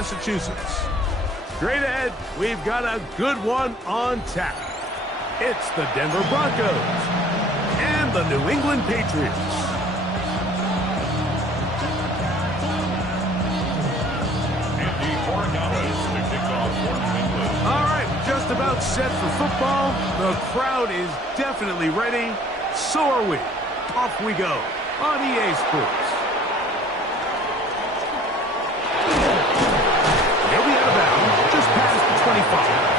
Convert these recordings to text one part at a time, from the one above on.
Massachusetts. Straight ahead, we've got a good one on tap. It's the Denver Broncos and the New England Patriots. All right, just about set for football. The crowd is definitely ready. So are we. Off we go on EA Sports. He'll be out of bounds just past the 25.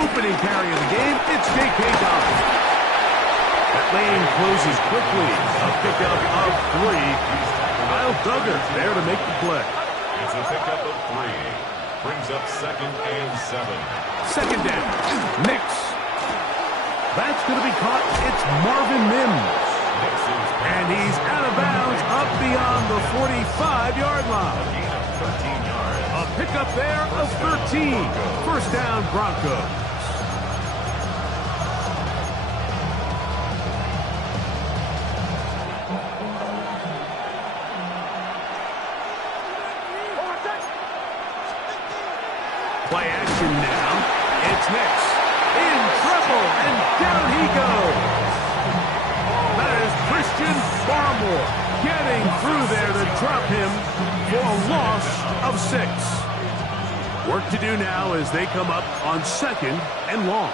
Opening carry of the game, it's J.K. Dobbins. That lane closes quickly. A pickup of 3. Kyle Duggar there to make the play. It's a pickup of 3. Brings up 2nd and 7. Second down. Nix. That's going to be caught. It's Marvin Mims. And he's out of bounds up beyond the 45-yard line. A gain of 13 yards. A pickup there of 13. First down, Broncos. Play action now. It's Nix. In trouble, and down he goes. That is Christian Barmore getting through there to drop him for a loss of 6. Work to do now as they come up on 2nd and long.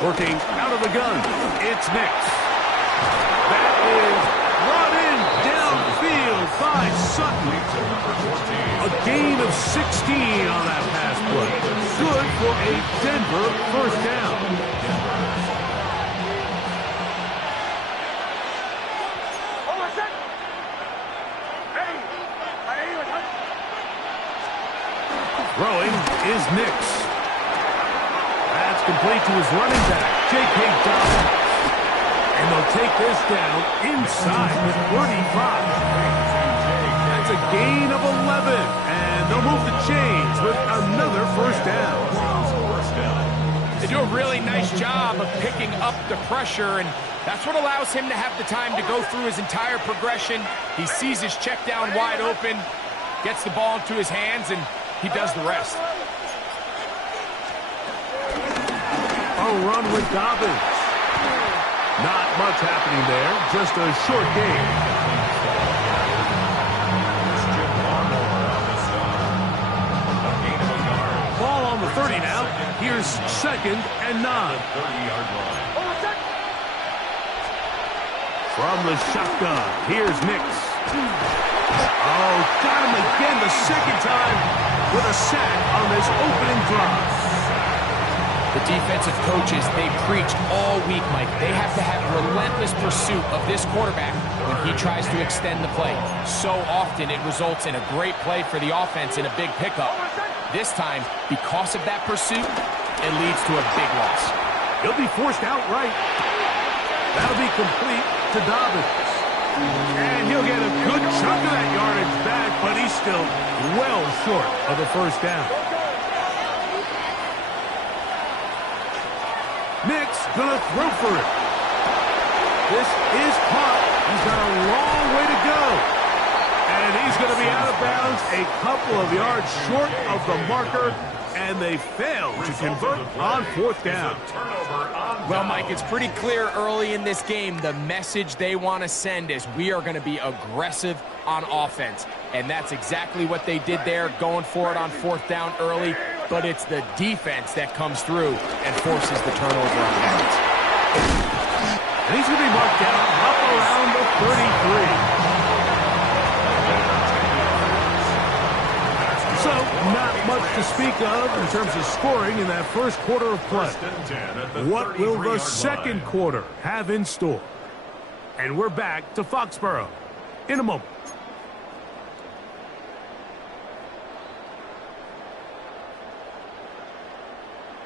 Working out of the gun. It's Nix. That is brought in downfield by Sutton. A gain of 16 on that pass play. Good for a Denver first down. Throwing is Nix. That's complete to his running back, J.K. Dobbins. And they'll take this down inside the 35. That's a gain of 11. And they'll move the chains with another first down. They do a really nice job of picking up the pressure, and that's what allows him to have the time to go through his entire progression. He sees his check down wide open, gets the ball into his hands, and he does the rest. A run with Dobbins. Not much happening there, just a short game. Ball on the 30 now. Here's 2nd and 9. From the shotgun, here's Nix. Oh, got him again the second time with a sack on this opening drive. The defensive coaches, they preach all week, Mike. They have to have relentless pursuit of this quarterback when he tries to extend the play. So often it results in a great play for the offense and a big pickup. This time, because of that pursuit, it leads to a big loss. He'll be forced outright. That'll be complete to Dobbins. And he'll get a good chunk of that yardage back, but he's still well short of the first down. Nix gonna throw for it. This is caught. He's got a long way to go. And he's going to be out of bounds a couple of yards short of the marker. And they fail to convert on 4th down. Well, Mike, it's pretty clear early in this game the message they want to send is we are going to be aggressive on offense. And that's exactly what they did there, going for it on 4th down early. But it's the defense that comes through and forces the turnover on downs. And he's going to be marked down up around the 33. So, not much to speak of in terms of scoring in that first quarter of play. What will the second quarter have in store? And we're back to Foxborough. in a moment.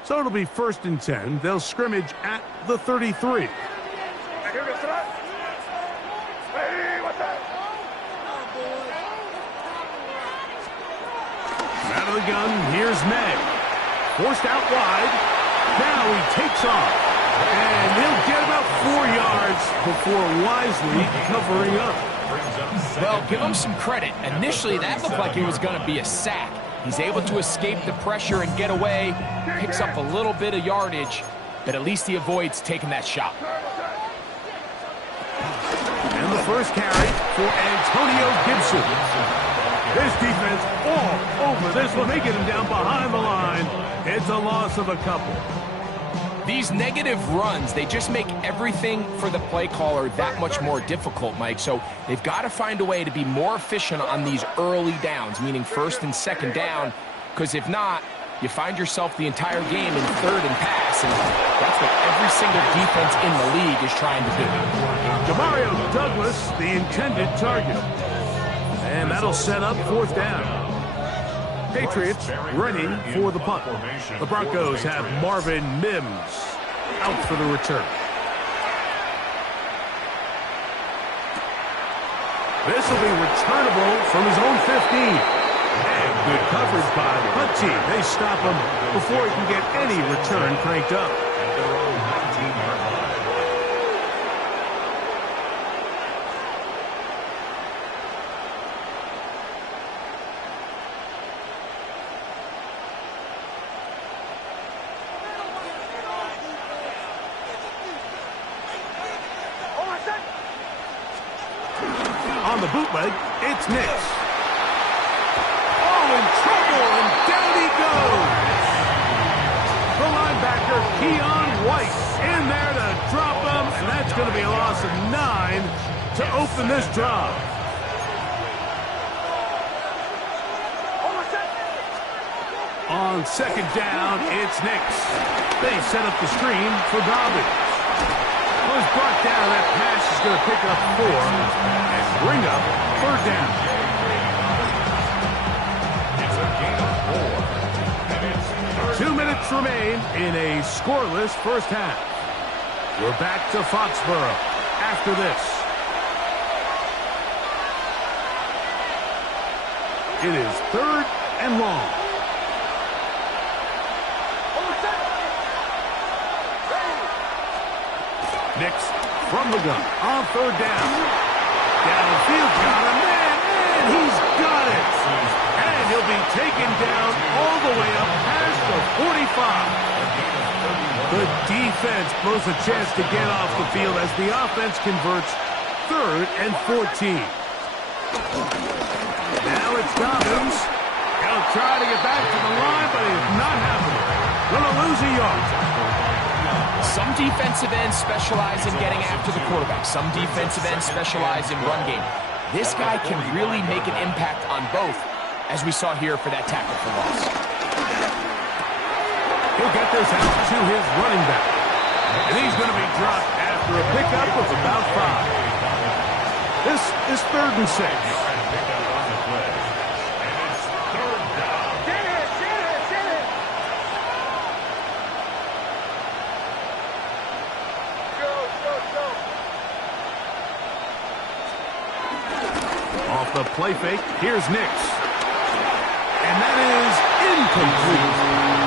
So it'll be 1st and 10. They'll scrimmage at the 33. Out of the gun, here's May. Forced out wide. Now he takes off. And he'll get about 4 yards before wisely covering up. Well, give him some credit. Initially, that looked like it was going to be a sack. He's able to escape the pressure and get away. Picks up a little bit of yardage, but at least he avoids taking that shot. And the first carry for Antonio Gibson. This defense all over this one. They get him down behind the line. It's a loss of a couple. These negative runs, they just make everything for the play caller that much more difficult, Mike. So they've got to find a way to be more efficient on these early downs, meaning 1st and 2nd down, because if not, you find yourself the entire game in 3rd and pass, and that's what every single defense in the league is trying to do. Demario Douglas, the intended target. And that'll set up 4th down. Patriots ready for the punt. The Broncos have Marvin Mims out for the return. This will be returnable from his own 15. And good coverage by the punt team. They stop him before he can get any return cranked up. On the bootleg, it's Nix. Oh, in trouble, and down he goes. The linebacker, Keon White, in there to drop him, and that's going to be a loss of 9 to open this drive. On 2nd down, it's Nix. They set up the screen for Dobbins. Was brought down. That pass is going to pick up 4 and bring up 3rd down. It's a gain of 4. And it's 2 minutes remain in a scoreless 1st half. We're back to Foxborough after this. It is 3rd and long. Nix from the gun on 3rd down. Downfield, got him, and he's got it. And he'll be taken down all the way up past the 45. The defense blows a chance to get off the field as the offense converts 3rd and 14. Now it's Dobbins. He'll try to get back to the line, but it's not happening. Gonna lose a yard. Some defensive ends specialize in getting after the quarterback. Some defensive ends specialize in run game. This guy can really make an impact on both, as we saw here for that tackle for loss. He'll get this out to his running back. And he's going to be dropped after a pickup of about 5. This is 3rd and 6. The play fake. Here's Nix. And that is incomplete.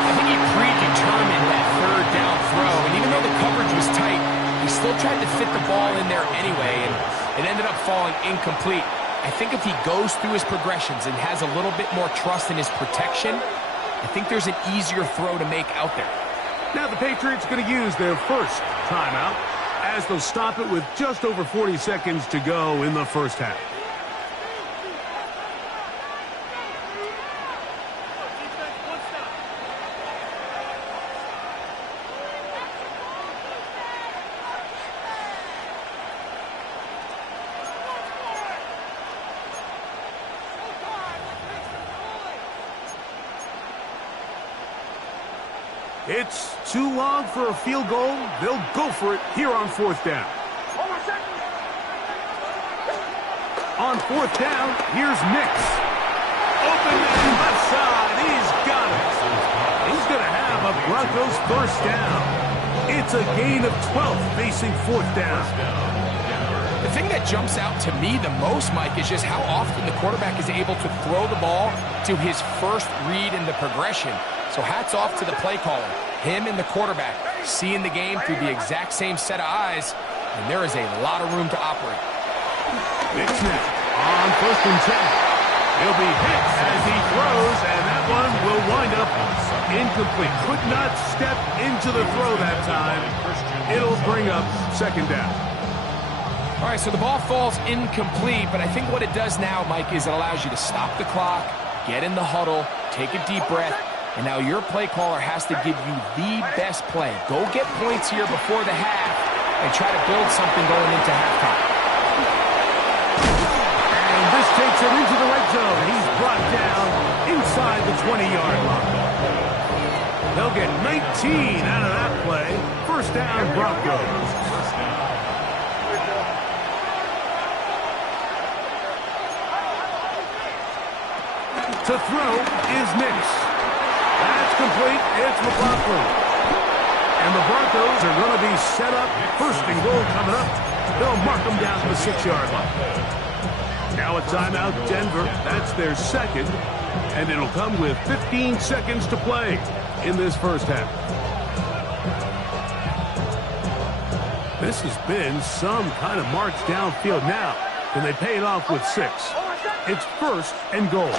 I think he predetermined that 3rd down throw, and even though the coverage was tight, he still tried to fit the ball in there anyway, and it ended up falling incomplete. I think if he goes through his progressions and has a little bit more trust in his protection, I think there's an easier throw to make out there. Now the Patriots going to use their first timeout as they'll stop it with just over 40 seconds to go in the 1st half. It's too long for a field goal. They'll go for it here on 4th down. On fourth down, here's Nix. Open man left side. He's got it. He's going to have a Broncos first down. It's a gain of 12 facing fourth down. The thing that jumps out to me the most, Mike, is just how often the quarterback is able to throw the ball to his first read in the progression. So hats off to the play caller. Him and the quarterback seeing the game through the exact same set of eyes, and there is a lot of room to operate. Nix now on first and 10. He'll be hit as he throws, and that one will wind up incomplete. Could not step into the throw that time. It'll bring up second down. All right, so the ball falls incomplete, but I think what it does now, Mike, is it allows you to stop the clock, get in the huddle, take a deep breath, and now your play caller has to give you the best play. Go get points here before the half and try to build something going into halftime. And this takes him into the red zone. He's brought down inside the 20-yard line. They'll get 19 out of that play. First down, Broncos. To throw is Nix. That's complete. It's McLaughlin. And the Broncos are going to be set up. First and goal coming up. They'll mark them down to the 6-yard line. Now a timeout, Denver. That's their second. And it'll come with 15 seconds to play in this first half. This has been some kind of march downfield now. Can they pay it off with 6? It's first and goal.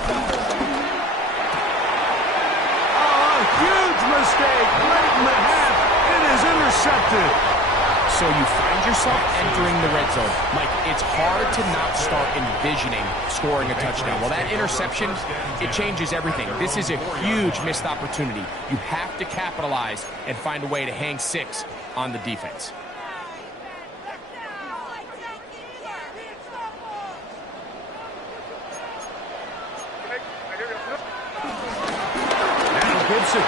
Huge mistake late in the half. It is intercepted. So you find yourself entering the red zone. Mike, it's hard to not start envisioning scoring a touchdown. Well, that interception, it changes everything. This is a huge missed opportunity. You have to capitalize and find a way to hang 6 on the defense. Gibson.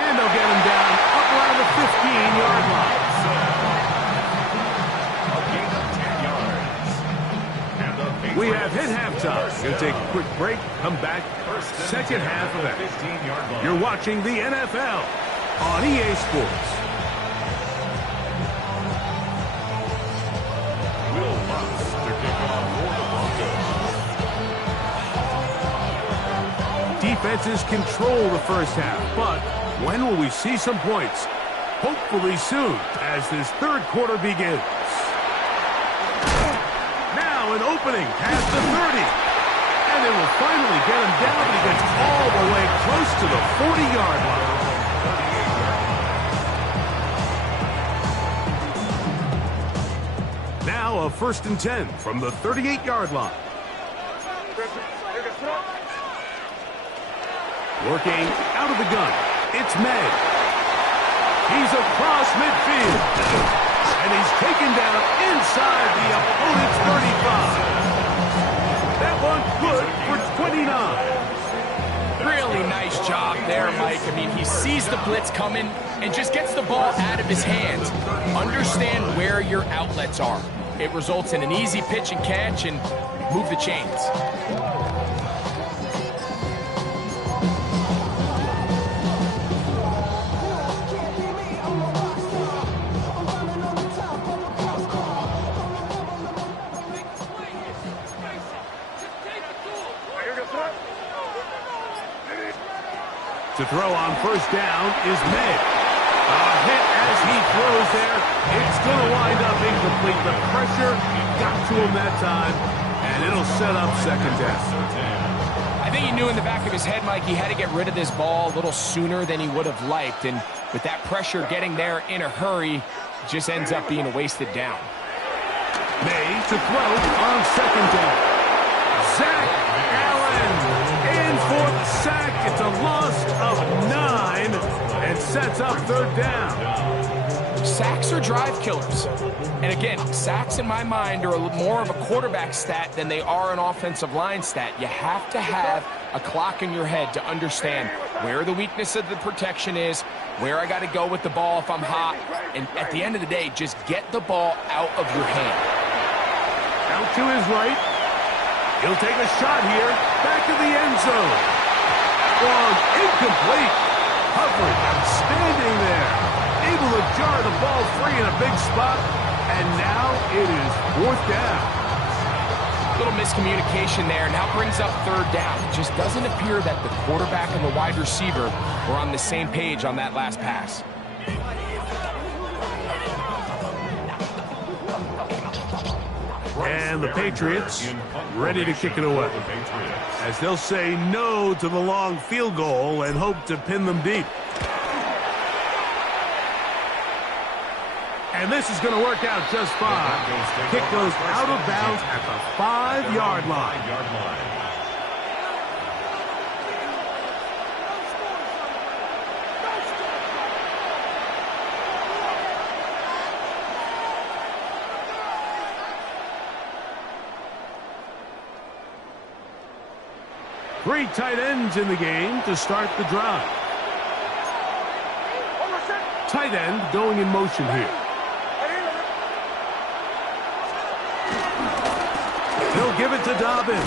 And they'll get him down up around the 15-yard line. We have hit halftime. Going to take a quick break, come back, second half of that. You're watching the NFL on EA Sports. Will Lutz to kick off for the Broncos. Defenses control the first half, but when will we see some points? Hopefully soon, as this third quarter begins. Now an opening past the 30. And they will finally get him down, but he gets all the way close to the 40-yard line. Now a first and 10 from the 38-yard line. Working out of the gun, it's May. He's across midfield. And he's taken down inside the opponent's 35. That one good for 29. Really nice job there, Mike. I mean, he sees the blitz coming and just gets the ball out of his hands. Understand where your outlets are. It results in an easy pitch and catch and move the chains. To throw on first down is May. A hit as he throws there. It's going to wind up incomplete. The pressure got to him that time, and it'll set up second down. I think he knew in the back of his head, Mike, he had to get rid of this ball a little sooner than he would have liked. And with that pressure getting there in a hurry, it just ends up being a wasted down. May to throw on second down. Zach Allen in for the sack. It's a loss of 9 and sets up third down. Sacks are drive killers. And again, sacks in my mind are more of a quarterback stat than they are an offensive line stat. You have to have a clock in your head to understand where the weakness of the protection is, where I got to go with the ball if I'm hot, and at the end of the day, just get the ball out of your hand. Out to his right. He'll take a shot here. Back to the end zone. Long, incomplete. Coverage outstanding there. Able to jar the ball free in a big spot. And now it is 4th down. Little miscommunication there. Now brings up 3rd down. It just doesn't appear that the quarterback and the wide receiver were on the same page on that last pass. And the Patriots ready to kick it away, as they'll say no to the long field goal and hope to pin them deep. And this is going to work out just fine. Kick goes out of bounds at the 5-yard line. 3 tight ends in the game to start the drive. Tight end going in motion here. He'll give it to Dobbins.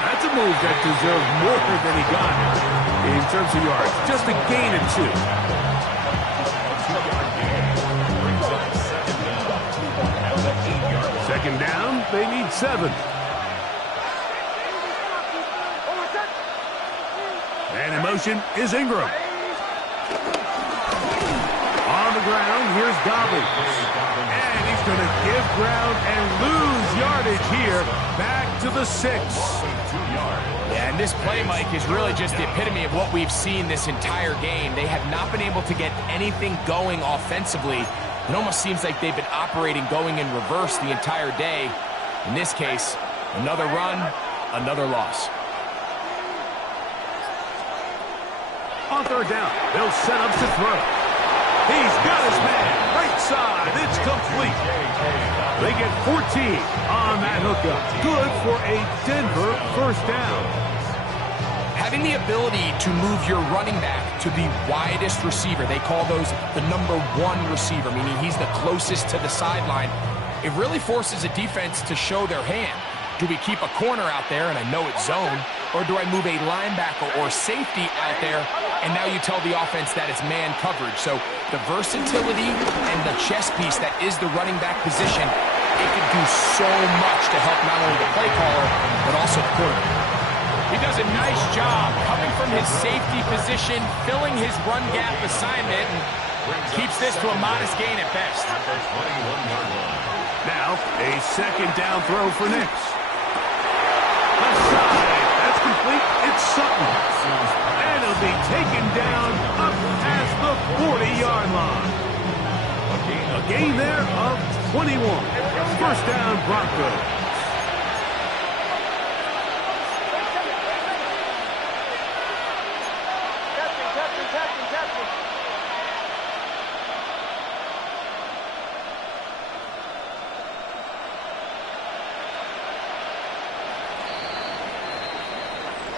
That's a move that deserved more than he got in terms of yards. Just a gain of 2. Second down, they need 7. And in motion is Ingram. On the ground, here's Dobbins. And he's going to give ground and lose yardage here. Back to the 6. Yeah, and this play, Mike, is really just the epitome of what we've seen this entire game. They have not been able to get anything going offensively. It almost seems like they've been operating going in reverse the entire day. In this case, another run, another loss. On 3rd down, they'll set up to throw. He's got his man. Right side. It's complete. They get 14 on that hookup. Good for a Denver 1st down. Having the ability to move your running back to the widest receiver, they call those the number 1 receiver, meaning he's the closest to the sideline. It really forces a defense to show their hand. Do we keep a corner out there, and I know it's zone, or do I move a linebacker or safety out there, and now you tell the offense that it's man coverage? So the versatility and the chess piece that is the running back position, it can do so much to help not only the play caller, but also the quarterback. He does a nice job coming from his safety position, filling his run gap assignment, and keeps this to a modest gain at best. Now, a 2nd down throw for Nix. Left side, that's complete. It's Sutton. And he'll be taken down up past the 40-yard line. A gain there of 21. 1st down, Broncos.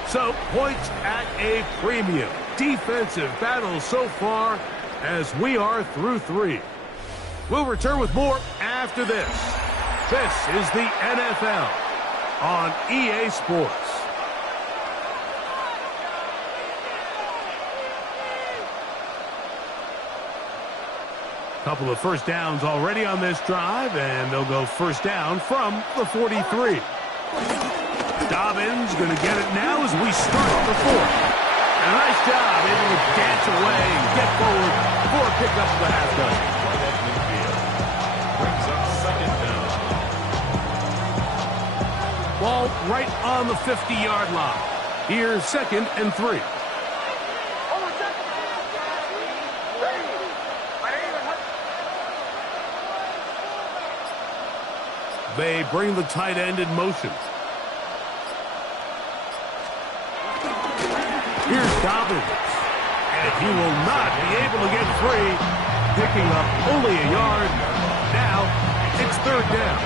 So, points at a premium. Defensive battle so far as we are through 3. We'll return with more after this. This is the NFL on EA Sports. Couple of 1st downs already on this drive, and they'll go 1st down from the 43. Dobbins going to get it now as we start the 4th. And a nice job, able to dance away and get forward for a pickup of the half dozen. Brings up 2nd down. Ball right on the 50-yard line. Here's 2nd and 3. They bring the tight end in motion. Here's Dobbins. And he will not be able to get free. Picking up only a yard. Now, it's 3rd down.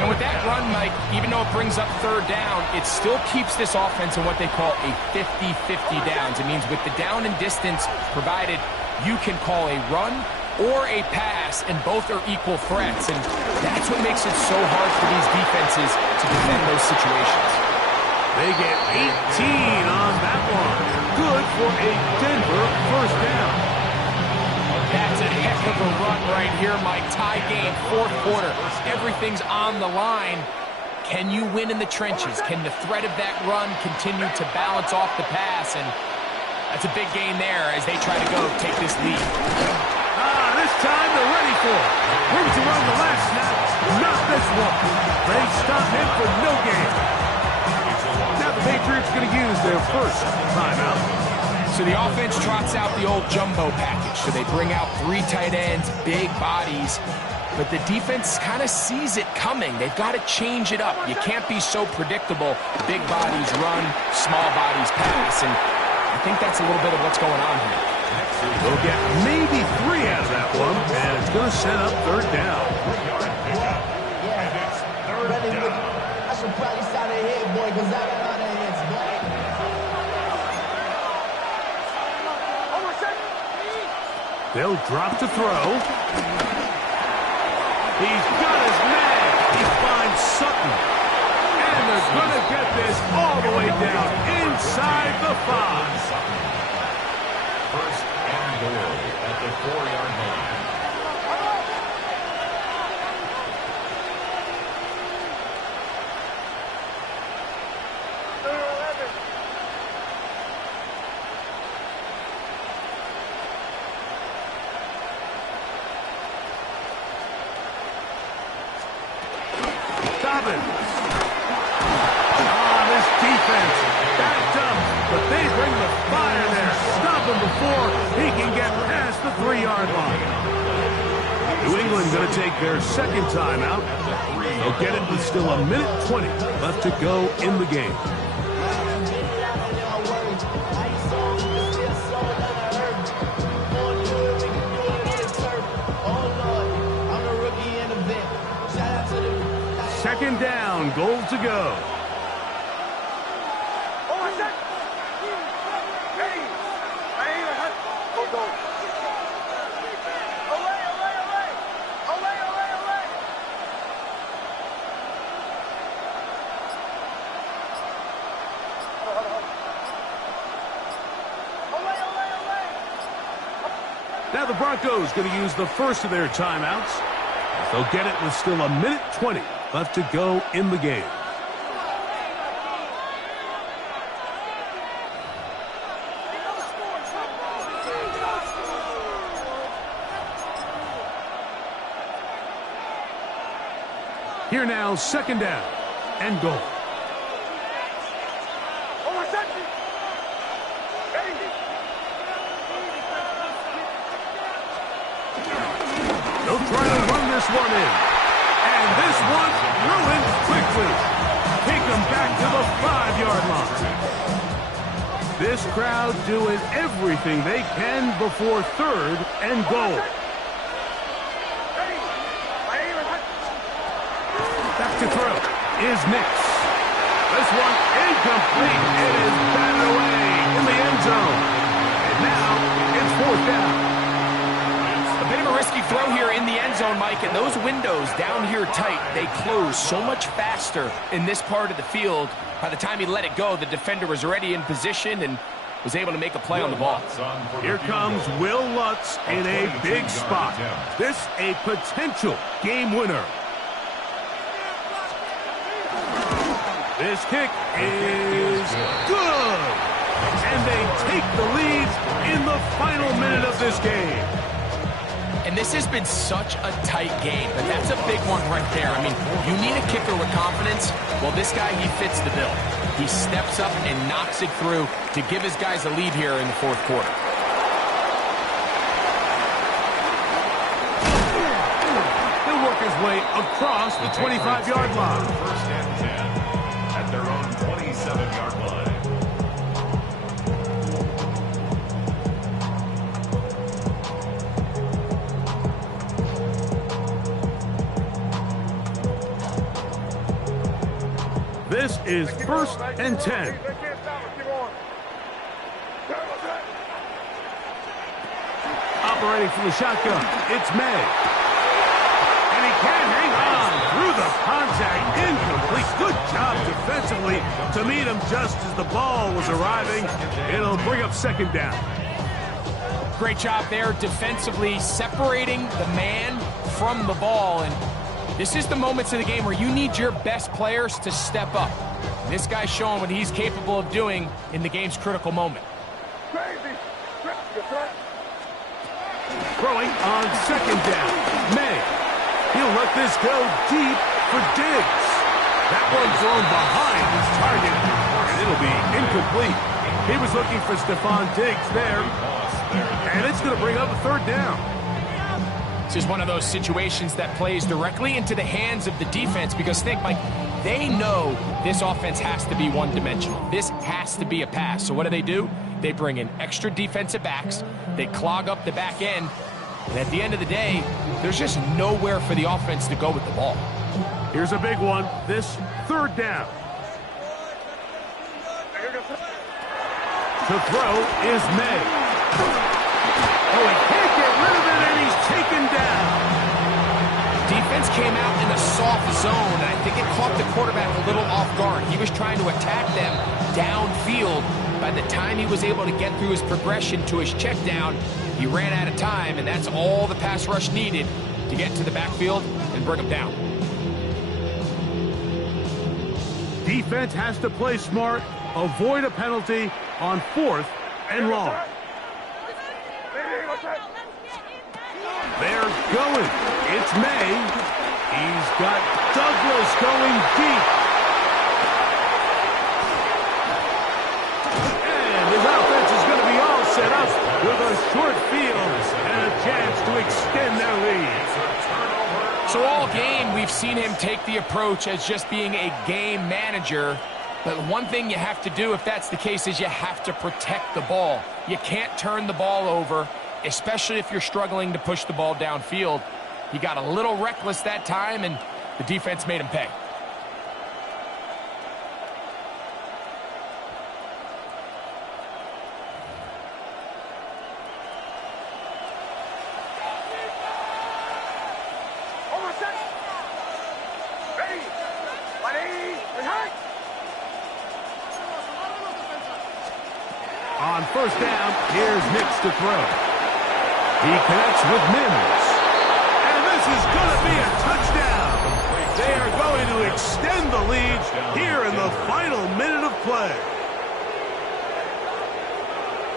And with that run, Mike, even though it brings up 3rd down, it still keeps this offense in what they call a 50-50 downs. It means with the down and distance provided, you can call a run or a pass, and both are equal threats. And that's what makes it so hard for these defenses to defend those situations. They get 18 on that one. Good for a Denver first down. That's a heck of a run right here, Mike. Tie game, fourth quarter. Everything's on the line. Can you win in the trenches? Can the threat of that run continue to balance off the pass? And that's a big gain there as they try to go take this lead. This time they're ready for it. Room to run the last snap. Not this one. They stop him for no gain. Now the Patriots going to use their first timeout. So the offense trots out the old jumbo package. So they bring out 3 tight ends, big bodies. But the defense kind of sees it coming. They've got to change it up. You can't be so predictable. Big bodies run, small bodies pass. And I think that's a little bit of what's going on here. They'll get maybe 3 out of that one, and it's going to set up third down. I should probably sign ahead, boy, because I got all the hands, boy. They'll drop to throw. He's got his man. He finds Sutton. And they're going to get this all the way down inside the 5. First and goal at the 4-yard line. This defense backed up, but they bring the fire there. Stop him before he can get past the 3-yard line. New England going to take their second timeout. They'll get it with still 1:20 left to go in the game. Second down, goal to go. Now the Broncos going to use the first of their timeouts. They'll get it with still 1:20 left to go in the game. Here now, second down and goal. They'll try to run this one in. And this one ruined quickly. Take them back to the 5-yard line. This crowd doing everything they can before third and goal. Back to throw is Nix. This one incomplete. It is batted away in the end zone. And now it's fourth down. A bit of a risky throw here in the end zone, Mike, and those windows down here tight, they close so much faster in this part of the field. By the time he let it go, the defender was already in position and was able to make a play on the ball. Here comes Will Lutz in a big spot. This a potential game winner. This kick is good. And they take the lead in the final minute of this game. And this has been such a tight game, but that's a big one right there. I mean, you need a kicker with confidence. Well, this guy, he fits the bill. He steps up and knocks it through to give his guys a lead here in the fourth quarter. He'll work his way across the 25-yard line. First and 10 at their own 27-yard line. This is first and 10. Operating from the shotgun, it's May. And he can't hang on through the contact. Incomplete. Good job defensively to meet him just as the ball was arriving. It'll bring up second down. Great job there defensively, separating the man from the ball. And this is the moments of the game where you need your best players to step up. And this guy's showing what he's capable of doing in the game's critical moment. Throwing on second down. May. He'll let this go deep for Diggs. That one thrown behind his target, and it'll be incomplete. He was looking for Stephon Diggs there, and it's going to bring up a third down. This is one of those situations that plays directly into the hands of the defense because think, Mike, they know this offense has to be one-dimensional. This has to be a pass. So what do? They bring in extra defensive backs. They clog up the back end. And at the end of the day, there's just nowhere for the offense to go with the ball. Here's a big one. This third down. To throw is May. Oh, he can't get rid of it, and he's taken down. Defense came out in a soft zone, and I think it caught the quarterback a little off guard. He was trying to attack them downfield. By the time he was able to get through his progression to his check down, he ran out of time, and that's all the pass rush needed to get to the backfield and bring him down. Defense has to play smart, avoid a penalty on 4th and long. They're going. It's May. He's got Douglas going deep. And his offense is going to be all set up with a short field and a chance to extend their lead. So all game, we've seen him take the approach as just being a game manager. But one thing you have to do, if that's the case, is you have to protect the ball. You can't turn the ball over, especially if you're struggling to push the ball downfield. He got a little reckless that time, and the defense made him pay. On first down, here's Nix to throw. He connects with Mims. And this is going to be a touchdown. They are going to extend the lead here in the final minute of play.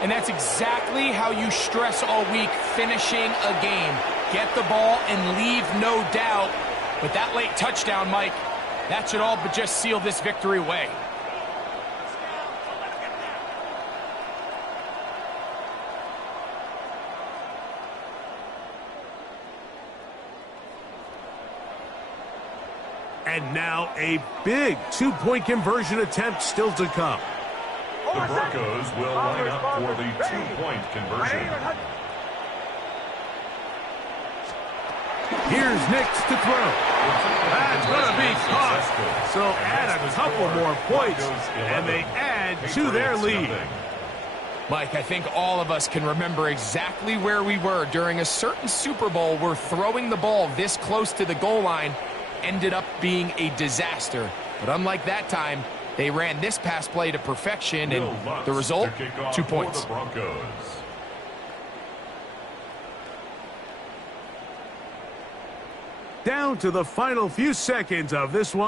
And that's exactly how you stress all week, finishing a game. Get the ball and leave no doubt. But that late touchdown, Mike, that should all but just seal this victory away. And now a big two-point conversion attempt still to come. The Broncos will line up for the two-point conversion. Here's Nix to throw. That's going to be caught. So add a couple more points, and they add to their lead. Mike, I think all of us can remember exactly where we were during a certain Super Bowl where throwing the ball this close to the goal line ended up being a disaster. But unlike that time, they ran this pass play to perfection, and the result, 2 points. Down to the final few seconds of this one.